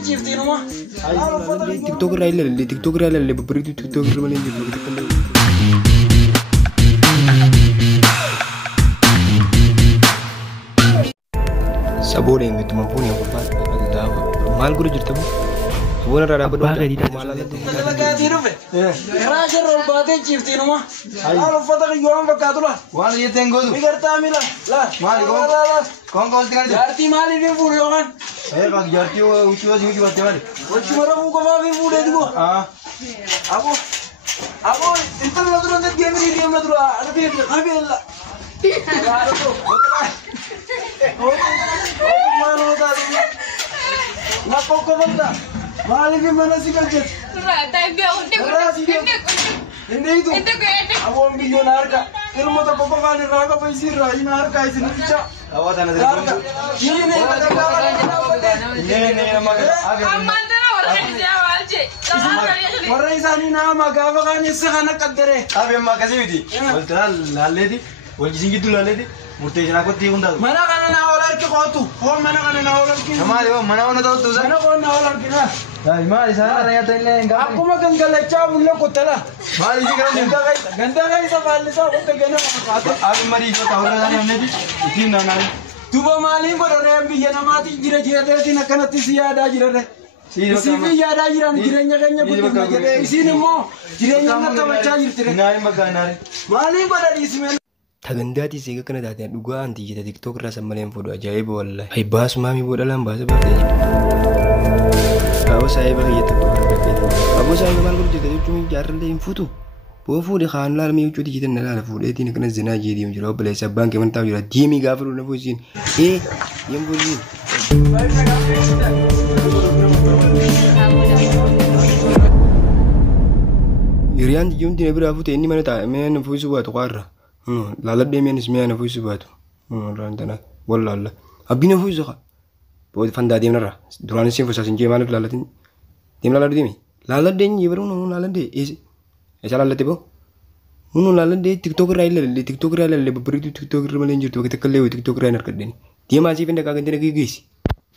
TikTok railer, TikTok railer, le beberapa TikTok railer yang sabore yang itu mampu yang kuat, ada mal guru cerita bu, sabore rada berdua. Raja roll bate chifti no ma. Alo fata ke yuam bakatula. Wal ye tengo du. Bigar tamila. La. Mali kon tinggal. Jarti mali be furu yogan. Bak jarti uchi batte mali. Uchi mara bu ko ba be furu digo. Abo intan la duro net game ni game la duro. Ada be khabi la. Aro to. Oh, mano ta. Na poko banda. Mali be mana sikaljet. Ini itu. Awal milioner ka. Ilmu tak apa kan raga paisir rai nar ka isin picha. Awat ana de. Ini nih ada Ne nama Warai sani nama gawa kan iskhana kadere. Abe makasi widi. Wal tal laledi. Wal jisingi tu laledi. Murte jana ko tiunda. Mana kana na olar ki qotu. Ho mana kana na olar ki. Samale wo mana ona tau tu sa. Mana ko na olar ki na. Dai mali sa raya ta ile enga. Aku makan galacha mulle ko tala. Mali ji kan Ganda kai sa balle sa ko gana ko. abe mari jo tawla dani amne di. Itin na na. Tuba mali ko re ambi yana mati jira jira de tina kana tisiya jira de. Isi fi yada jiran jirenya kanya butuh jadi isini mo jirenya ngata baca jirtire. Nari maganari. Mali ko dari ismen. Tagandati sega kana dati duga anti jita TikTok rasa malen fodo ajaib wallahi. Hai bas mami boda lam bas ba. Kau saya bagi TikTok berbagai. Aku saya kemarin kerja tadi cuma jarang deh foto. Bawa foto kan lah mi ucu di kita nala foto. Ini kena zina jadi menjadi beli sabang kemen tahu jadi dia mi gafur na fosin. Yang boleh. Irian jum tidak berapa tu ini mana tak mana foto buat tukar. Lalat dia mana semua foto buat. Rantana. Wallah. Abina foto kah? Buat fanda dia mana? Durani sih foto sinjai mana lalat ini. Dia lalat dia mi. Lalat dia ni baru nung lalat dia. Esa lalat dia bu. Nung lalat dia TikTok railer, TikTok railer le beberapa TikTok railer yang jual kita kellew TikTok railer kerden. Dia masih pindah kaget dia gigis.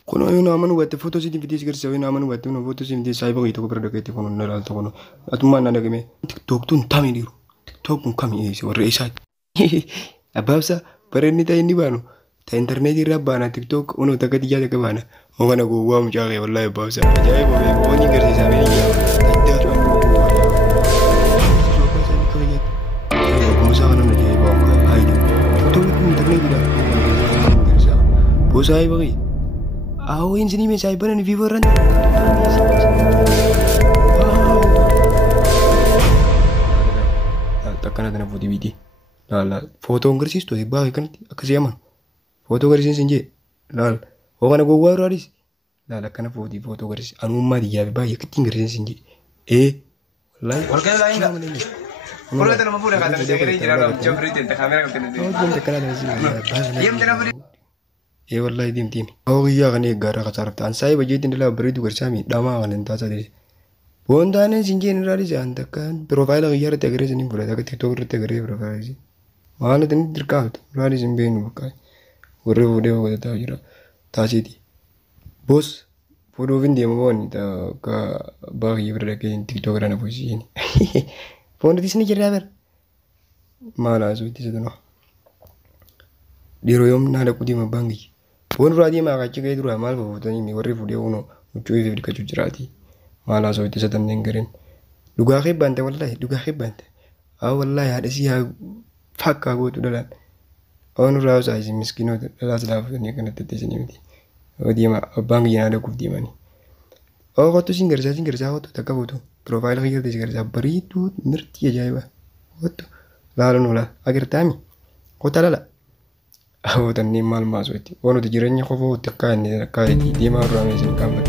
Kono yung naman buat foto sih video sih kerja yung naman buat tuh foto sih video saya bagi itu kepada kita kono nolal tuh kono. Atu mana ada kami TikTok tuh kami diru. TikTok pun kami ini sih warna isat. Apa sah? Perenita ini bano. Ta internet ira bana TikTok uno tak ketiga ada ke mana. Mau kan aku gua mencari wallahi apa sah. Jadi mau ni kerja sama ini. Ada tu. Aku masa kan nak jadi bawa. Hai tu. TikTok itu internet ira. Bos saya bagi. Awin sini me saya pernah vieweran. Takkan ada foto video. Lala foto ngersis tu iba kan kesiaman. Foto ngersis senje. Lal. Orang aku gua raris. Lala kan foto ngersis. Anu mah dia iba ya keting ngersis senje. Wallahi. Organ lain enggak? Kalau itu nama pura kata dia kiri jalan jauh kiri tentang kamera kata dia. Oh, dia tekan ada sini. Diam tidak beri. Wallahi tim. Oh iya kan gara kasaratan saya baju itu adalah beri tugas kami. Dama kan entah saja. Bondane sinjin rari jangan kan. Profile lagi ada tegere sini boleh. Tapi TikTok ada tegere profile sih. Malah ini terkait. Rari simpen bukai. Udah kata tahu jira. Tasi di. Bos. Foto video mau ni tak ke bagi berada TikTok ada posisi ini. Foto di sini jadi apa? Malah so itu sudah. Di royom nada kudi mabangi. Pon radi ma ka chiga idru amal foto ni mi warri video uno ucu video ka jurati. Malah so itu satan nenggerin. Duga khibante wallahi duga khibante. Wallahi ada sih fakka go tu dalan. On rasa sih miskino dalam selaf ni kana tete sini miti. Dia ma bangi ada kudi mani. Kau tu singgir saya tu tak kau tu. Profile lagi kerja singgir saya beri tu ngerti aja ya. Waktu lalu nula akhir tami. Kau tak lala. Aku tadi mal masuk itu. Orang tu jiranya kau tekan ni kali dia mau ramai sini kambat.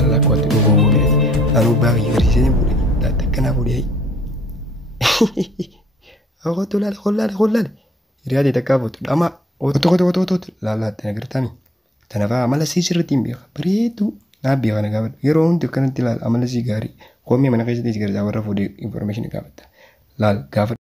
Allah kuat tu kau boleh. Lalu bagi kerja sini boleh. Tak tekan aku dia. Aku tu lala. Dia ada kabut. Ama. Oto. Lala tenaga tami. Tanah malah sih cerita biar. Beri tu. Nabi kan kabat. Hero untuk kan tilal amal sih gari. Kau memang nak kerja di gari. Awak rafu di informasi ni kabat. Lal kabat.